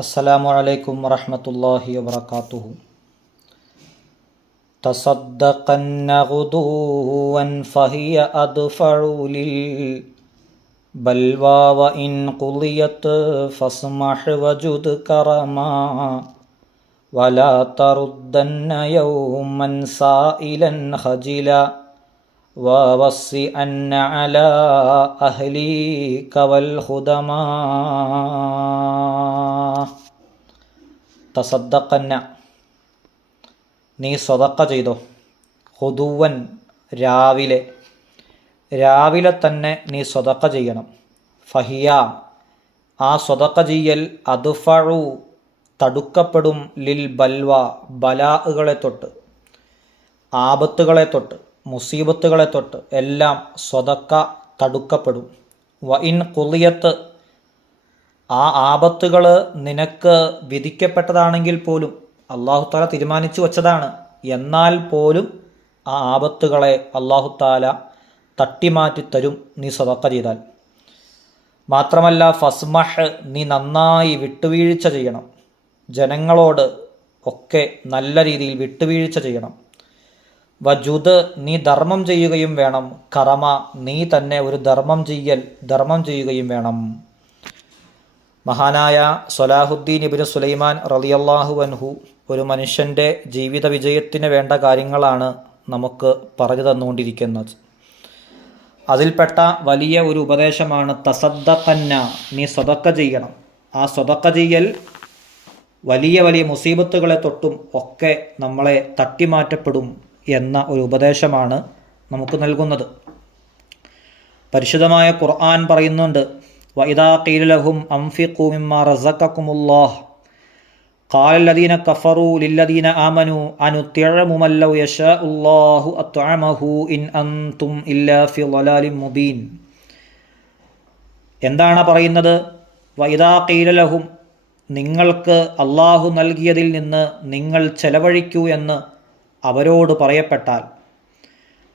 അസ്സലാമു അലൈക്കും വറഹ്മത്തുള്ളാഹി വബറകാതുഹു. തസദ്ദഖന്ന ഗുദൂവൻ ഫഹിയ അദ്ഫഉ ലിൽ ബൽവാ വഇൻ ഖുളിയത് ഫസ്മഹ് വജുദ് കറമാ വലാ തറുദ്ദന്ന യൗമൻ സായിലൻ ഖജില വവസ്സിഅന്ന അലാ അഹ്ലീക വൽ ഖുദമാ. തസദ്ദഖന്ന, നീ സ്വതക്ക ചെയ്തോ. ഹുദുവൻ, രാവിലെ തന്നെ നീ സ്വതക്ക ചെയ്യണം. ഫഹിയ, ആ സ്വതക്ക ചെയ്യൽ അദ്ഫഉ, തടുക്കപ്പെടും, ലിൽ ബൽവ, ബലാഅുകളെ തൊട്ട്, ആപത്തുകളെ തൊട്ട്, മുസീബത്തുകളെ തൊട്ട് എല്ലാം സ്വതക്ക തടുക്കപ്പെടും. വഇൻ ഖുളിയത്, ആ ആപത്തുകൾ നിനക്ക് വിധിക്കപ്പെട്ടതാണെങ്കിൽ പോലും, അല്ലാഹു തആല തീരുമാനിച്ചു വച്ചതാണ്, എന്നാൽ പോലും ആ ആപത്തുകളെ അല്ലാഹു തആല തട്ടിമാറ്റി തരും നീ സ്വതക്ക ചെയ്താൽ. മാത്രമല്ല ഫസ്മഹ്, നീ നന്നായി വിട്ടുവീഴ്ച ചെയ്യണം. ജനങ്ങളോട് ഒക്കെ നല്ല രീതിയിൽ വിട്ടുവീഴ്ച ചെയ്യണം. വജുദ്, നീ ധർമ്മം ചെയ്യുകയും വേണം. കറമ, നീ തന്നെ ഒരു ധർമ്മം ചെയ്യുകയും വേണം. മഹാനായ സ്വലാഹുദ്ദീൻ ഇബ്നു സുലൈമാൻ റളിയല്ലാഹു അൻഹു ഒരു മനുഷ്യൻ്റെ ജീവിത വിജയത്തിന് വേണ്ട കാര്യങ്ങളാണ് നമുക്ക് പറഞ്ഞു തന്നുകൊണ്ടിരിക്കുന്നത്. അതിൽപ്പെട്ട വലിയ ഒരു ഉപദേശമാണ് തസദ്ദഖന്ന, നീ സ്വതക്ക ചെയ്യണം. ആ സ്വതക്ക ചെയ്യൽ വലിയ വലിയ മുസീബത്തുകളെ തൊട്ടും ഒക്കെ നമ്മളെ തട്ടിമാറ്റപ്പെടും എന്ന ഒരു ഉപദേശമാണ് നമുക്ക് നൽകുന്നത്. പരിശുദ്ധമായ ഖുർആൻ പറയുന്നുണ്ട്, വഇദാ ഖീല ലഹും അൻഫിഖൂ മിമ്മാ റസഖകുമുല്ലാഹ് ഖാല അല്ലദീന കഫറൂ ലില്ലദീന ആമനൂ അനുത്ഇമു മൻ ലൗ യശാഉല്ലാഹു അത്അമഹു ഇൻ അൻതും ഇല്ലാ ഫി ളലാലിൻ മുബീൻ. എന്താണ് പറയുന്നത്? വഇദാ ഖീല ലഹും, നിങ്ങൾക്ക് അള്ളാഹു നൽകിയതിൽ നിന്ന് നിങ്ങൾ ചെലവഴിക്കൂ എന്ന് അവരോട് പറയപ്പെട്ടാൽ,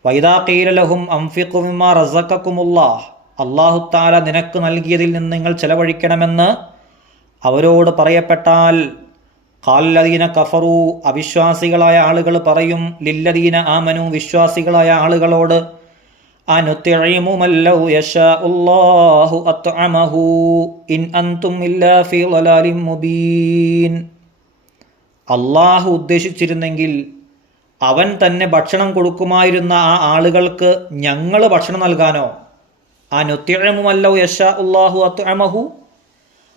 വഇദാ ഖീല ലഹും അൻഫിഖൂ മിമ്മാ റസഖകുമുല്ലാഹ്, അല്ലാഹു തആല നിനക്ക് നൽകിയതിൽ നിന്ന് നിങ്ങൾ ചെലവഴിക്കണമെന്ന് അവരോട് പറയപ്പെട്ടാൽ, ഖാലല്ലദീന കഫറൂ, അവിശ്വാസികളായ ആളുകൾ പറയും, ലില്ലദീന ആമനു, വിശ്വാസികളായ ആളുകളോട്, അനുത്ഇമു മൻ ലൗ യശാഉല്ലാഹു അത്അമഹു ഇൻ അൻതും ഇല്ലാ ഫീ ളലാലിൻ മുബീൻ. അള്ളാഹു ഉദ്ദേശിച്ചിരുന്നെങ്കിൽ അവൻ തന്നെ ഭക്ഷണം കൊടുക്കുമായിരുന്ന ആ ആളുകൾക്ക് ഞങ്ങൾ ഭക്ഷണം നൽകാനോ? അനുത്ഇമു മൻ ലൗ യശാഉല്ലാഹു അത്അമഹു,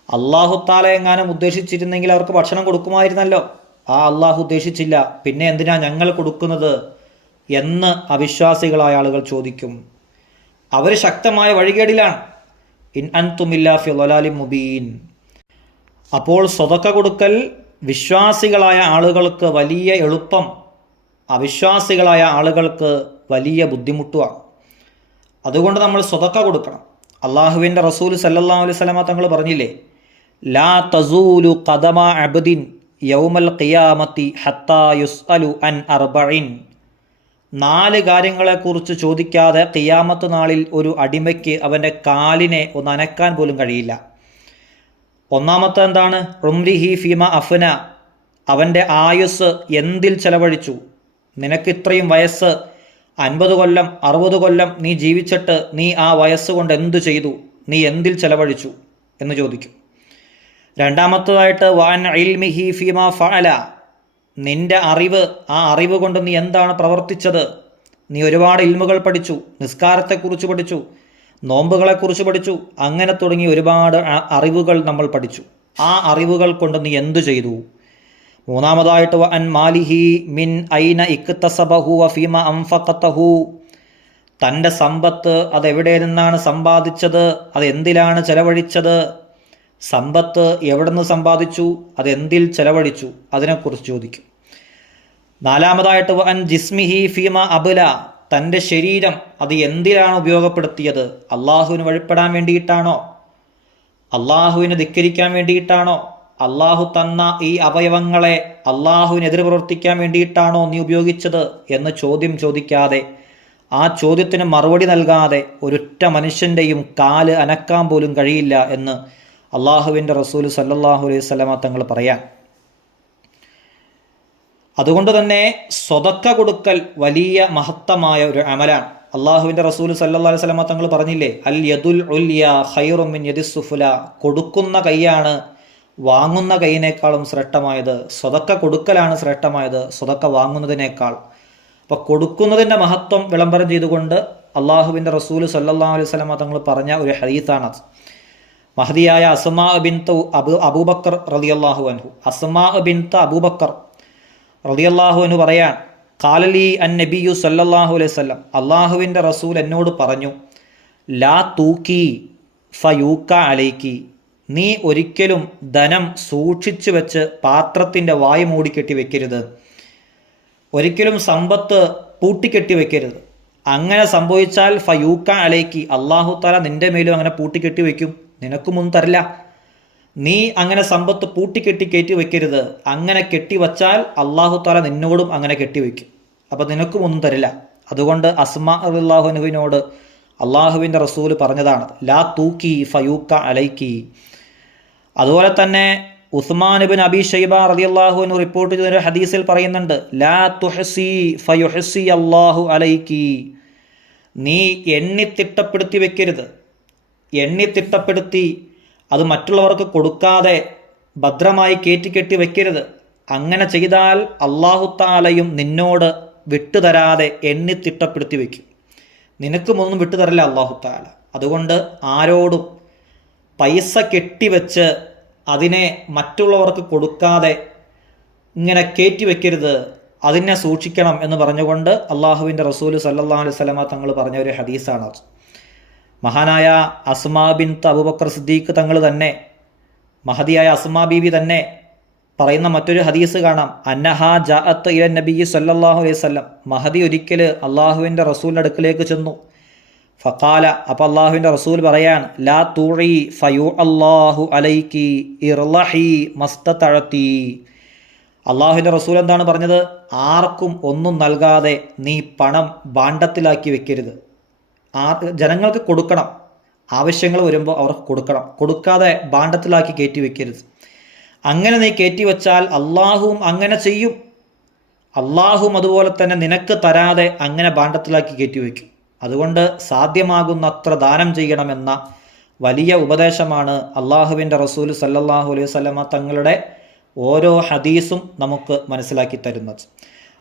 അല്ലാഹു തആല എങ്ങാനും ഉദ്ദേശിച്ചിരുന്നെങ്കിൽ അവർക്ക് ഭക്ഷണം കൊടുക്കുമായിരുന്നല്ലോ. ആ അള്ളാഹു ഉദ്ദേശിച്ചില്ല, പിന്നെ എന്തിനാ ഞങ്ങൾ കൊടുക്കുന്നത് എന്ന് അവിശ്വാസികളായ ആളുകൾ ചോദിക്കും. അവർ ശക്തമായ വഴികേടിലാണ്. ഇൻ അൻതും ഇല്ലാ ഫി ളലാലിൻ മുബീൻ. അപ്പോൾ സ്വതക്ക കൊടുക്കൽ വിശ്വാസികളായ ആളുകൾക്ക് വലിയ എളുപ്പം, അവിശ്വാസികളായ ആളുകൾക്ക് വലിയ ബുദ്ധിമുട്ടുമാണ്. അതുകൊണ്ട് നമ്മൾ സ്വതക്ക കൊടുക്കണം. അള്ളാഹുവിൻ്റെ റസൂൽ സല്ലല്ലാഹു അലൈഹി വസല്ലമ തങ്ങൾ പറഞ്ഞില്ലേ, ലാ തസൂലു ഖദമ അബ്ദിൻ യൗമൽ ഖിയാമത്തി ഹത്താ യുസ്അലു അൻ അർബഇൻ. 4 കാര്യങ്ങളെക്കുറിച്ച് ചോദിക്കാതെ ഖിയാമത്ത് നാളിൽ ഒരു അടിമയ്ക്ക് അവൻ്റെ കാലിനെ ഒന്ന് അനക്കാൻ പോലും കഴിയില്ല. ഒന്നാമത്തെ എന്താണ്? ഉംരിഹി ഫീമ അഫ്ന, അവൻ്റെ ആയുസ് എന്തിൽ ചെലവഴിച്ചു. നിനക്ക് ഇത്രയും വയസ്സ്, 50 കൊല്ലം 60 കൊല്ലം നീ ജീവിച്ചിട്ട് നീ ആ വയസ്സുകൊണ്ട് എന്തു ചെയ്തു, നീ എന്തിൽ ചെലവഴിച്ചു എന്ന് ചോദിക്കും. രണ്ടാമത്തതായിട്ട് വഅൻ ഇൽമിഹി ഫീമാ ഫഅല, നിന്റെ അറിവ്, ആ അറിവ് കൊണ്ട് നീ എന്താണ് പ്രവർത്തിച്ചത്. നീ ഒരുപാട് ഇൽമുകൾ പഠിച്ചു, നിസ്കാരത്തെക്കുറിച്ച് പഠിച്ചു, നോമ്പുകളെക്കുറിച്ച് പഠിച്ചു, അങ്ങനെ തുടങ്ങി ഒരുപാട് അറിവുകൾ നമ്മൾ പഠിച്ചു. ആ അറിവുകൾ കൊണ്ട് നീ എന്തു ചെയ്തു. മൂന്നാമതായിട്ട് വഅൻ മാലിഹി മിൻ ഐന ഇക്തസബഹു വഫീമ അൻഫഖതഹു, തൻ്റെ സമ്പത്ത് അതെവിടെ നിന്നാണ് സമ്പാദിച്ചത്, അത് എന്തിലാണ് ചെലവഴിച്ചത്. സമ്പത്ത് എവിടെ നിന്ന് സമ്പാദിച്ചു, അതെന്തിൽ ചെലവഴിച്ചു, അതിനെക്കുറിച്ച് ചോദിക്കും. നാലാമതായിട്ട് വഅൻ ജിസ്മിഹി ഫീമ അബ്ല, തൻ്റെ ശരീരം അത് എന്തിലാണ് ഉപയോഗപ്പെടുത്തിയത്. അള്ളാഹുവിന് വഴിപ്പെടാൻ വേണ്ടിയിട്ടാണോ, അള്ളാഹുവിനെ ധിക്കരിക്കാൻ വേണ്ടിയിട്ടാണോ, അള്ളാഹു തന്ന ഈ അവയവങ്ങളെ അള്ളാഹുവിനെതിരെ പ്രവർത്തിക്കാൻ വേണ്ടിയിട്ടാണോ നീ ഉപയോഗിച്ചത് എന്ന് ചോദ്യം ചോദിക്കാതെ, ആ ചോദ്യത്തിന് മറുപടി നൽകാതെ ഒരൊറ്റ മനുഷ്യൻ്റെയും കാല് അനക്കാൻ പോലും കഴിയില്ല എന്ന് അള്ളാഹുവിൻ്റെ റസൂൽ സല്ലല്ലാഹു അലൈഹി വസല്ലമ തങ്ങൾ പറയാൻ. അതുകൊണ്ട് തന്നെ സ്വതക്ക കൊടുക്കൽ വലിയ മഹത്തമായ ഒരു അമലാണ്. അള്ളാഹുവിൻ്റെ റസൂൽ സല്ലല്ലാഹു അലൈഹി വസല്ലമ തങ്ങൾ പറഞ്ഞില്ലേ, അൽ യദുൽ ഉൽയ ഖൈറും മിൻ യദിസ് സുഫ്ല, കൊടുക്കുന്ന കൈയാണ് വാങ്ങുന്ന കൈയിനേക്കാളും ശ്രേഷ്ഠമായത്. സ്വതക്ക കൊടുക്കലാണ് ശ്രേഷ്ഠമായത് സ്വതക്ക വാങ്ങുന്നതിനേക്കാൾ. അപ്പോൾ കൊടുക്കുന്നതിൻ്റെ മഹത്വം വിളംബരം ചെയ്തുകൊണ്ട് അള്ളാഹുവിൻ്റെ റസൂൽ സല്ലല്ലാഹു അലൈഹി വസല്ലമ തങ്ങൾ പറഞ്ഞ ഒരു ഹദീസാണത്. മഹദിയായ അസ്മാ ബിൻത്ത് അബൂബക്കർ റളിയല്ലാഹു അൻഹു, അസ്മാ ബിൻത്ത് അബൂബക്കർ റളിയല്ലാഹു അൻഹു പറയാൻ, ഖാലലി അൻ നബിയു സല്ലല്ലാഹു അലൈഹി വസല്ലം, അള്ളാഹുവിൻ്റെ റസൂൽ എന്നോട് പറഞ്ഞു, ലാ തൂക്കി ഫയൂക്ക അലൈക്കി, നീ ഒരിക്കലും ധനം സൂക്ഷിച്ചു വെച്ച് പാത്രത്തിൻ്റെ വായ് മൂടിക്കെട്ടി വെക്കരുത്, ഒരിക്കലും സമ്പത്ത് പൂട്ടിക്കെട്ടി വെക്കരുത്. അങ്ങനെ സംഭവിച്ചാൽ ഫയൂക്ക അലൈക്കി, അള്ളാഹു തആല നിന്റെ മേലും അങ്ങനെ പൂട്ടിക്കെട്ടി വയ്ക്കും, നിനക്കും ഒന്നും തരില്ല. നീ അങ്ങനെ സമ്പത്ത് പൂട്ടിക്കെട്ടി കയറ്റി വെക്കരുത്. അങ്ങനെ കെട്ടിവച്ചാൽ അള്ളാഹു തആല നിന്നോടും അങ്ങനെ കെട്ടിവെക്കും, അപ്പം നിനക്കും ഒന്നും തരില്ല. അതുകൊണ്ട് അസ്മാ റളിയല്ലാഹു അൻഹുവിനോട് അള്ളാഹുവിൻ്റെ റസൂൽ പറഞ്ഞതാണ്, ലാ തൂക്കി ഫയൂക്ക അലൈക്കി. അതുപോലെ തന്നെ ഉസ്മാൻ ഇബ്നു അബീ ശൈബ റളിയല്ലാഹു അൻഹു റിപ്പോർട്ട് ചെയ്ത ഒരു ഹദീസിൽ പറയുന്നുണ്ട്, ലാ തുഹ്സി ഫയുഹ്സി അല്ലാഹു അലൈക്കി, നീ എണ്ണി തിട്ടപ്പെടുത്തി വെക്കരുത്. എണ്ണി തിട്ടപ്പെടുത്തി അത് മറ്റുള്ളവർക്ക് കൊടുക്കാതെ ഭദ്രമായി കയറ്റിക്കെട്ടി വെക്കരുത്. അങ്ങനെ ചെയ്താൽ അല്ലാഹു തആലയും നിന്നോട് വിട്ടുതരാതെ എണ്ണി തിട്ടപ്പെടുത്തി വെക്കും, നിനക്കും ഒന്നും വിട്ടുതരില്ല അല്ലാഹു തആല. അതുകൊണ്ട് ആരോടും പൈസ കെട്ടിവെച്ച് അതിനെ മറ്റുള്ളവർക്ക് കൊടുക്കാതെ ഇങ്ങനെ കയറ്റി വെക്കരുത്, അതിനെ സൂക്ഷിക്കണം എന്ന് പറഞ്ഞുകൊണ്ട് അള്ളാഹുവിൻ്റെ റസൂൽ സല്ലല്ലാഹു അലൈഹി വസല്ലമ തങ്ങൾ പറഞ്ഞ ഒരു ഹദീസാണ്. മഹാനായ അസ്മാ ബിൻത്ത് അബൂബക്കർ സിദ്ദീഖ് തങ്ങൾ തന്നെ, മഹദിയായ അസ്മാ ബീവി തന്നെ പറയുന്ന മറ്റൊരു ഹദീസ് കാണാം, അന്നഹാ ജാഅത്ത് ഇല നബി സല്ലല്ലാഹു അലൈഹി വസല്ലം, മഹദി ഒരിക്കൽ അള്ളാഹുവിൻ്റെ റസൂലിൻ്റെ അടുക്കലേക്ക് ചെന്നു. ഫഖാല, അപ്പോൾ അള്ളാഹുവിൻ്റെ റസൂൽ പറയാൻ, ലാ തൂഇ ഫയു അല്ലാഹു അലൈക്കി ഇർലഹി മസ്തതഅതി. അള്ളാഹുവിൻ്റെ റസൂൽ എന്താണ് പറഞ്ഞത്? ആർക്കും ഒന്നും നൽകാതെ നീ പണം ഭാണ്ഡത്തിലാക്കി വെക്കരുത്. ജനങ്ങൾക്ക് കൊടുക്കണം, ആവശ്യങ്ങൾ വരുമ്പോൾ അവർക്ക് കൊടുക്കണം, കൊടുക്കാതെ ഭാണ്ഡത്തിലാക്കി കയറ്റി വെക്കരുത്. അങ്ങനെ നീ കയറ്റി വെച്ചാൽ അള്ളാഹുവും അങ്ങനെ ചെയ്യും, അള്ളാഹുവും അതുപോലെ തന്നെ നിനക്ക് തരാതെ അങ്ങനെ ഭാണ്ഡത്തിലാക്കി കയറ്റി വയ്ക്കും. അതുകൊണ്ട് സാധ്യമാകുന്നത്ര ദാനം ചെയ്യണമെന്ന വലിയ ഉപദേശമാണ് അള്ളാഹുവിൻ്റെ റസൂൽ സല്ലല്ലാഹു അലൈഹി വസല്ലമ തങ്ങളുടെ ഓരോ ഹദീസും നമുക്ക് മനസ്സിലാക്കി തരുന്നത്.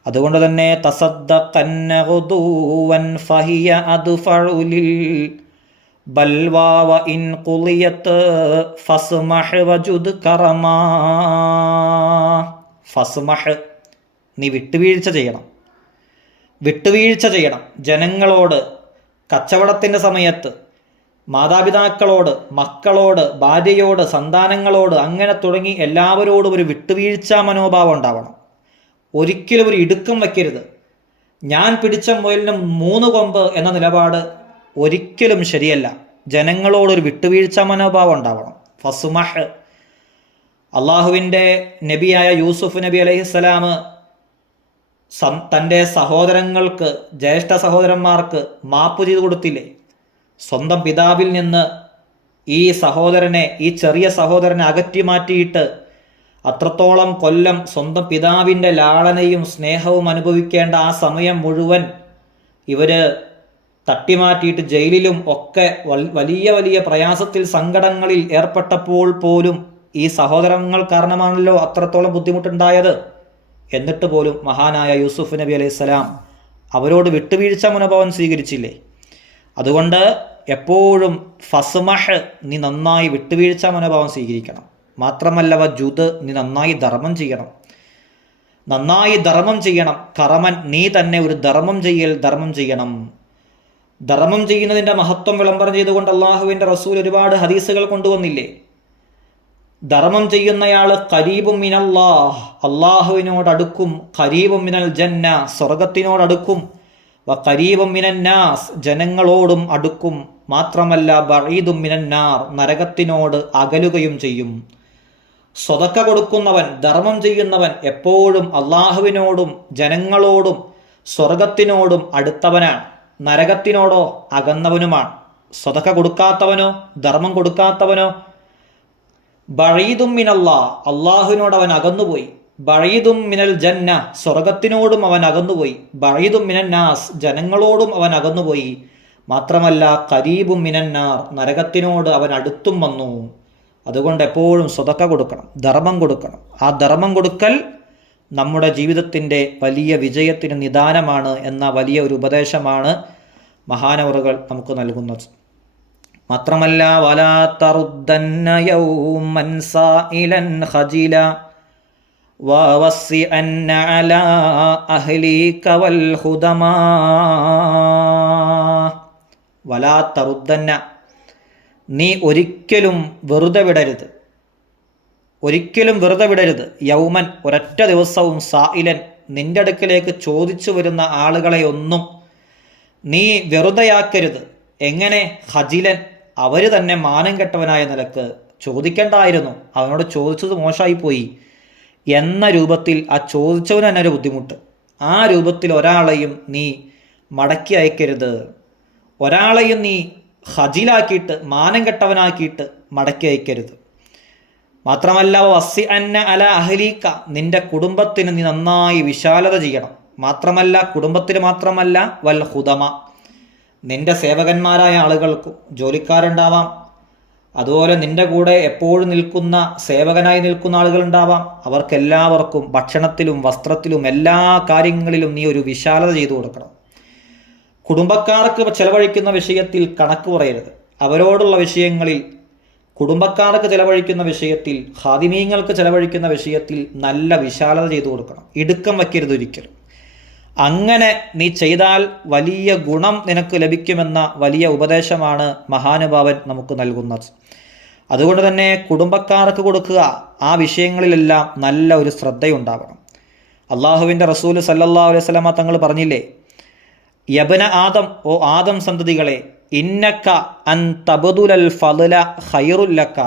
അതുകൊണ്ട് തന്നെ തസദ്ദഖന്ന ഗുദുവൻ ഫഹിയ അദ്ഫഉ ലിൽ ബൽവാ വ ഇൻ ഖുളിയത് ഫസ്മഹ് വജുദ് കറമാ. ഫസ്മഹ്, നീ വിട്ടുവീഴ്ച ചെയ്യണം, വിട്ടുവീഴ്ച ചെയ്യണം. ജനങ്ങളോട്, കച്ചവടത്തിൻ്റെ സമയത്ത് മാതാപിതാക്കളോട്, മക്കളോട്, ഭാര്യയോട്, സന്താനങ്ങളോട്, അങ്ങനെ തുടങ്ങി എല്ലാവരോടും ഒരു വിട്ടുവീഴ്ച മനോഭാവം ഉണ്ടാവണം. ഒരിക്കലും ഒരു ഇടുക്കം വയ്ക്കരുത്. ഞാൻ പിടിച്ച മുയലിന് 3 കൊമ്പ് എന്ന നിലപാട് ഒരിക്കലും ശരിയല്ല. ജനങ്ങളോടൊരു വിട്ടുവീഴ്ച മനോഭാവം ഉണ്ടാവണം. ഫസ്മഹ്, അള്ളാഹുവിൻ്റെ നബിയായ യൂസുഫ് നബി അലൈഹിസ്സലാം തൻ്റെ സഹോദരങ്ങൾക്ക്, ജ്യേഷ്ഠ സഹോദരന്മാർക്ക് മാപ്പ് ചെയ്തു കൊടുത്തില്ലേ? സ്വന്തം പിതാവിൽ നിന്ന് ഈ സഹോദരനെ, ഈ ചെറിയ സഹോദരനെ അകറ്റി മാറ്റിയിട്ട് അത്രത്തോളം കൊല്ലം സ്വന്തം പിതാവിൻ്റെ ലാളനയും സ്നേഹവും അനുഭവിക്കേണ്ട ആ സമയം മുഴുവൻ ഇവർ തട്ടിമാറ്റിയിട്ട് ജയിലിലും ഒക്കെ വലിയ വലിയ പ്രയാസത്തിൽ, സങ്കടങ്ങളിൽ ഏർപ്പെട്ടപ്പോൾ പോലും ഈ സഹോദരങ്ങൾ കാരണമാണല്ലോ അത്രത്തോളം ബുദ്ധിമുട്ടുണ്ടായത്. എന്നിട്ട് പോലും മഹാനായ യൂസുഫ് നബി അലൈഹിസ്സലാം അവരോട് വിട്ടുവീഴ്ച മനോഭാവം സ്വീകരിച്ചില്ലേ? അതുകൊണ്ട് എപ്പോഴും ഫസ്മഹ്, നീ നന്നായി വിട്ടുവീഴ്ച മനോഭാവം സ്വീകരിക്കണം. മാത്രമല്ല വജുദ്, നീ നന്നായി ധർമ്മം ചെയ്യണം, നന്നായി ധർമ്മം ചെയ്യണം. കറമൻ, നീ തന്നെ ഒരു ധർമ്മം ചെയ്യണം. ധർമ്മം ചെയ്യുന്നതിൻ്റെ മഹത്വം വിളംബരം ചെയ്തുകൊണ്ട് അള്ളാഹുവിൻ്റെ റസൂൽ ഒരുപാട് ഹദീസുകൾ കൊണ്ടുവന്നില്ലേ? ധർമ്മം ചെയ്യുന്നയാൾ ഖരീബും മിനല്ലാഹ്, അള്ളാഹുവിനോടടുക്കും. ഖരീബും മിനൽ ജന്ന, സ്വർഗത്തിനോടടുക്കും. വ ഖരീബും മിനന്നാസ്, ജനങ്ങളോടും അടുക്കും. മാത്രമല്ല ബഈദും മിനന്നാർ, നരകത്തിനോട് അകലുകയും ചെയ്യും. സ്വതക്ക കൊടുക്കുന്നവൻ, ധർമ്മം ചെയ്യുന്നവൻ എപ്പോഴും അള്ളാഹുവിനോടും ജനങ്ങളോടും സ്വർഗത്തിനോടും അടുത്തവനാണ്, നരകത്തിനോടോ അകന്നവനുമാണ്. സ്വതക്ക കൊടുക്കാത്തവനോ ധർമ്മം കൊടുക്കാത്തവനോ ബഈദും മിനല്ലാ, അള്ളാഹുവിനോട് അവൻ അകന്നുപോയി. ബഈദും മിനൽ ജന്ന, സ്വർഗത്തിനോടും അവൻ അകന്നുപോയി. ബഈദും മിനൻ നാസ്, ജനങ്ങളോടും അവൻ അകന്നുപോയി. മാത്രമല്ല ഖരീബും മിനന്നാർ, നരകത്തിനോട് അവൻ അടുത്തും വന്നു. അതുകൊണ്ട് എപ്പോഴും സ്വതക്ക കൊടുക്കണം, ധർമ്മം കൊടുക്കണം. ആ ധർമ്മം കൊടുക്കൽ നമ്മുടെ ജീവിതത്തിൻ്റെ വലിയ വിജയത്തിന് നിദാനമാണ് എന്ന വലിയ ഒരു ഉപദേശമാണ് മഹാനവറുകൾ നമുക്ക് നൽകുന്നത്. മാത്രമല്ല വലാ തറുദ്ദന്ന യൗമൻ സായിലൻ ഖജില വവസ്സിഅന്ന അലാ അഹ്ലിക വൽ ഖുദമാ. വലാ തറുദ്ദന്ന, നീ ഒരിക്കലും വെറുതെ വിടരുത്, ഒരിക്കലും വെറുതെ വിടരുത്. യൗമൻ, ഒരൊറ്റ ദിവസവും, സായിലൻ, നിന്റെ അടുക്കലേക്ക് ചോദിച്ചു വരുന്ന ആളുകളെ ഒന്നും നീ വെറുതെയാക്കരുത്. എങ്ങനെ? ഖജിലൻ, അവർ തന്നെ മാനം കെട്ടവനായ നിലക്ക്. ചോദിക്കേണ്ടായിരുന്നു, അവനോട് ചോദിച്ചത് മോശമായിപ്പോയി എന്ന രൂപത്തിൽ ആ ചോദിച്ചവന് തന്നെ ഒരു ബുദ്ധിമുട്ട്. ആ രൂപത്തിൽ ഒരാളെയും നീ മടക്കി അയക്കരുത്. ഒരാളെയും നീ ഖജിലാക്കിയിട്ട്, മാനം കെട്ടവനാക്കിയിട്ട് മടക്കി അയക്കരുത്. മാത്രമല്ല വസ്സി അന്ന അല അഹ്ലീക, നിന്റെ കുടുംബത്തിന് നീ നന്നായി വിശാലത ചെയ്യണം. മാത്രമല്ല കുടുംബത്തിന് മാത്രമല്ല, വൽ ഖുദമ, നിന്റെ സേവകന്മാരായ ആളുകൾക്കും, ജോലിക്കാരുണ്ടാവാം, അതുപോലെ നിന്റെ കൂടെ എപ്പോഴും നിൽക്കുന്ന സേവകനായി നിൽക്കുന്ന ആളുകളുണ്ടാവാം, അവർക്കെല്ലാവർക്കും ഭക്ഷണത്തിലും വസ്ത്രത്തിലും എല്ലാ കാര്യങ്ങളിലും നീ ഒരു വിശാലത ചെയ്തു കൊടുക്കണം. കുടുംബക്കാർക്ക് ചെലവഴിക്കുന്ന വിഷയത്തിൽ കണക്ക് പറയരുത്. അവരോടുള്ള വിഷയങ്ങളിൽ, കുടുംബക്കാർക്ക് ചെലവഴിക്കുന്ന വിഷയത്തിൽ, ഖാദിമീങ്ങൾക്ക് ചെലവഴിക്കുന്ന വിഷയത്തിൽ നല്ല വിശാലത ചെയ്തു കൊടുക്കണം. ഇടുക്കം വയ്ക്കരുത് ഒരിക്കലും. അങ്ങനെ നീ ചെയ്താൽ വലിയ ഗുണം നിനക്ക് ലഭിക്കുമെന്ന വലിയ ഉപദേശമാണ് മഹാനുഭാവൻ നമുക്ക് നൽകുന്നത്. അതുകൊണ്ട് തന്നെ കുടുംബക്കാർക്ക് കൊടുക്കുക, ആ വിഷയങ്ങളിലെല്ലാം നല്ല ഒരു ശ്രദ്ധയുണ്ടാവണം. അള്ളാഹുവിൻ്റെ റസൂൽ സല്ലല്ലാഹു അലൈഹി വസല്ലമ തങ്ങൾ പറഞ്ഞില്ലേ, യബ്ന ആദം, ഓ ആദം സന്തതികളെ, ഇന്നക അൻ തബ്ദുലൽ ഫളല ഖൈറുൽ ലക,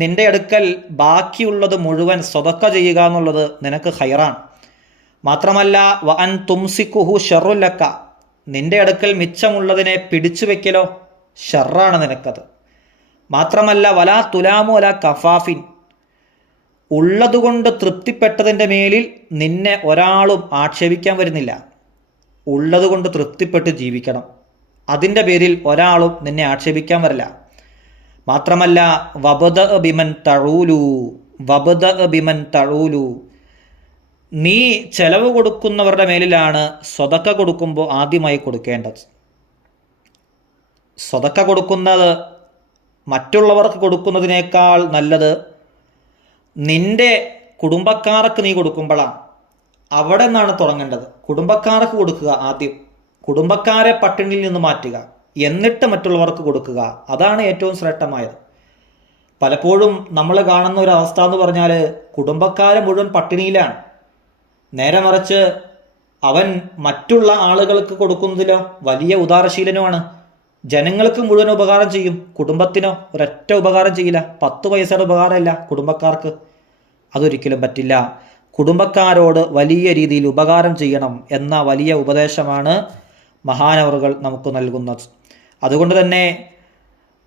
നിന്റെ അടുക്കൽ ബാക്കിയുള്ളത് മുഴുവൻ സ്വതക്ക ചെയ്യുക എന്നുള്ളത് നിനക്ക് ഖൈറാണ്. മാത്രമല്ല വ അൻ തുംസിക്കുഹു ശർറുൽ ലക, നിന്റെ അടുക്കൽ മിച്ചമുള്ളതിനെ പിടിച്ചു വെക്കലോ ഷർറാണ് നിനക്കത്. മാത്രമല്ല വലാ തുലാമു അല കഫാഫിൻ, ഉള്ളതുകൊണ്ട് തൃപ്തിപ്പെട്ടതിൻ്റെ മേലിൽ നിന്നെ ഒരാളും ആക്ഷേപിക്കാൻ വരുന്നില്ല. ഉള്ളതുകൊണ്ട് തൃപ്തിപ്പെട്ട് ജീവിക്കണം, അതിൻ്റെ പേരിൽ ഒരാളും നിന്നെ ആക്ഷേപിക്കാൻ വരില്ല. മാത്രമല്ല വബദ ബിമൻ തഊലു, വബദ ബിമൻ തഊലു, നീ ചെലവ് കൊടുക്കുന്നവരുടെ മേലിലാണ് സ്വതക്ക കൊടുക്കുമ്പോൾ ആദ്യമായി കൊടുക്കേണ്ടത്. സ്വതക്ക കൊടുക്കുന്നത് മറ്റുള്ളവർക്ക് കൊടുക്കുന്നതിനേക്കാൾ നല്ലത് നിന്റെ കുടുംബക്കാർക്ക് നീ കൊടുക്കുമ്പോഴാണ്. അവിടെ നിന്നാണ് തുടങ്ങേണ്ടത്. കുടുംബക്കാർക്ക് കൊടുക്കുക ആദ്യം, കുടുംബക്കാരെ പട്ടിണിയിൽ നിന്ന് മാറ്റുക, എന്നിട്ട് മറ്റുള്ളവർക്ക് കൊടുക്കുക. അതാണ് ഏറ്റവും ശ്രേഷ്ഠമായത്. പലപ്പോഴും നമ്മൾ കാണുന്ന ഒരു അവസ്ഥ എന്ന് പറഞ്ഞാൽ കുടുംബക്കാരെ മുഴുവൻ പട്ടിണിയിലാണ്. നേരെ മറിച്ച് അവൻ മറ്റുള്ള ആളുകൾക്ക് കൊടുക്കുന്നതിലോ വലിയ ഉദാരശീലനുമാണ്. ജനങ്ങൾക്ക് മുഴുവൻ ഉപകാരം ചെയ്യും, കുടുംബത്തിനോ ഒരൊറ്റ ഉപകാരം ചെയ്യില്ല. 10 പൈസയുടെ ഉപകാരമില്ല കുടുംബക്കാർക്ക്, അതൊരിക്കലും പറ്റില്ല. കുടുംബക്കാരോട് വലിയ രീതിയിൽ ഉപകാരം ചെയ്യണം എന്ന വലിയ ഉപദേശമാണ് മഹാനവറുകൾ നമുക്ക് നൽകുന്നത്. അതുകൊണ്ട് തന്നെ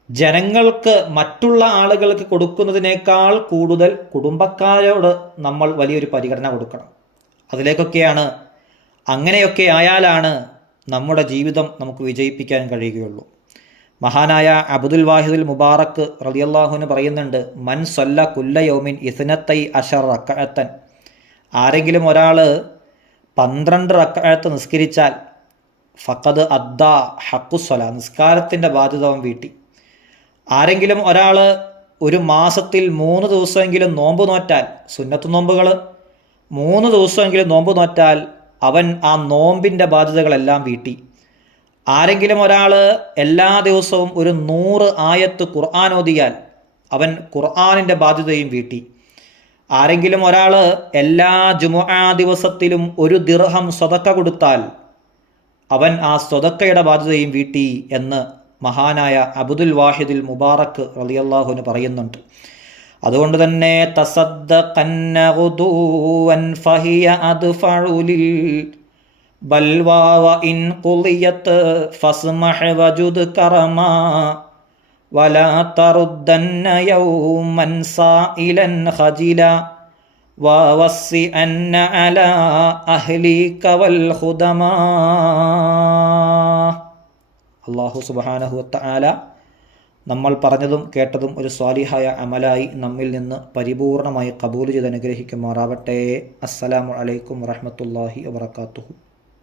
ജനങ്ങൾക്ക്, മറ്റുള്ള ആളുകൾക്ക് കൊടുക്കുന്നതിനേക്കാൾ കൂടുതൽ കുടുംബക്കാരോട് നമ്മൾ വലിയൊരു പരിഗണന കൊടുക്കണം. അതിലേക്കൊക്കെയാണ്, അങ്ങനെയൊക്കെ ആയാലാണ് നമ്മുടെ ജീവിതം നമുക്ക് വിജയിപ്പിക്കാൻ കഴിയുകയുള്ളൂ. മഹാനായ അബ്ദുൽ വാഹിദുൽ മുബാറക്ക് റളിയല്ലാഹുവിന് പറയുന്നുണ്ട്, മൻ സല്ല കുല്ല യൗമിൻ 12 റക്അത്തൻ, ആരെങ്കിലും ഒരാൾ 12 റക്അത്ത് നിസ്കരിച്ചാൽ ഫഖദ് അദ്ദാ ഹഖുസ്സല, നിസ്കാരത്തിൻ്റെ ബാധ്യത അവൻ വീട്ടി. ആരെങ്കിലും ഒരാൾ ഒരു മാസത്തിൽ 3 ദിവസമെങ്കിലും നോമ്പ് നോറ്റാൽ, സുന്നത്ത് നോമ്പുകൾ 3 ദിവസമെങ്കിലും നോമ്പ് നോറ്റാൽ അവൻ ആ നോമ്പിൻ്റെ ബാധ്യതകളെല്ലാം വീട്ടി. ആരെങ്കിലും ഒരാൾ എല്ലാ ദിവസവും ഒരു 100 ആയത്ത് ഖുർആൻ ഓതിയാൽ അവൻ ഖുർആനിൻ്റെ ബാധ്യതയും വീട്ടി. ആരെങ്കിലും ഒരാൾ എല്ലാ ജുമുഅ ദിവസത്തിലും 1 ദിർഹം സ്വതക്ക കൊടുത്താൽ അവൻ ആ സ്വതക്കയുടെ ബാധ്യതയും വീട്ടി എന്ന് മഹാനായ അബ്ദുൽ വാഹിദുൽ മുബാറക്ക് റളിയല്ലാഹുവിന് പറയുന്നുണ്ട്. അതുകൊണ്ട് തന്നെ തസദ്ദഖന്ന ഗുദൂവൻ ഫഹിയ അദ്ഫഉ ലിൽ ബൽവാ വ ഇൻ ഖുളിയത് ഫസ്മഹ് വജുദ് കറമാ വലാ തറുദ്ദന്ന യൗമൻ സായിലൻ ഖജില വവസ്സിഅന്ന അലാ അഹ്ലിക വൽ ഖുദമാ. അല്ലാഹു സുബ്ഹാനഹു വതആല നമ്മൾ പറഞ്ഞതും കേട്ടതും ഒരു സ്വാലിഹായ അമലായി നമ്മിൽ നിന്ന് പരിപൂർണമായി ഖബൂൽ ചെയ്ത് അനുഗ്രഹിക്കുമാറാവട്ടെ. അസ്സലാമു അലൈക്കും വറഹ്മത്തുള്ളാഹി വബറകാതുഹു.